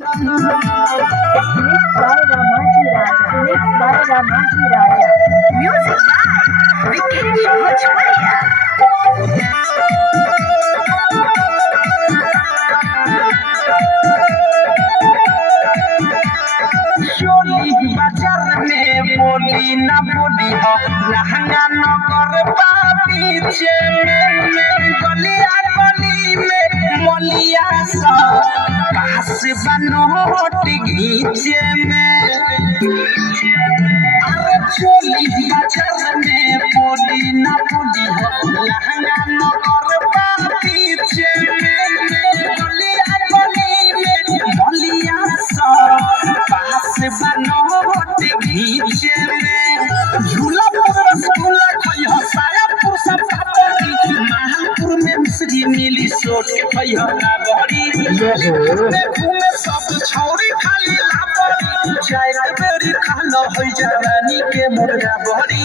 Mixed by Ramaji Raja. Mixed by Ramaji Raja. Music by Vikesh Bhojpuria. चोली बाजार में बोली ना बोली हो लहंगा न कर पीछे में गलिया गली में मोलिया सा पास बनोट घीचे में अरे चोली बाजार में बोली ना बोली हो लहंगा न कर पीछे में गलिया गली में मोलिया सा पास बनोट घीचे में झूला पर रसगुल्ला खइह सायापुर सब पापड़ी महापुर में मिश्री मिली सोट के खइह ना बड़ी में घूमे सब छौरी खाली लाबड़ी चाय के बेरी खाना होई जवानी के मुर्गा बड़ी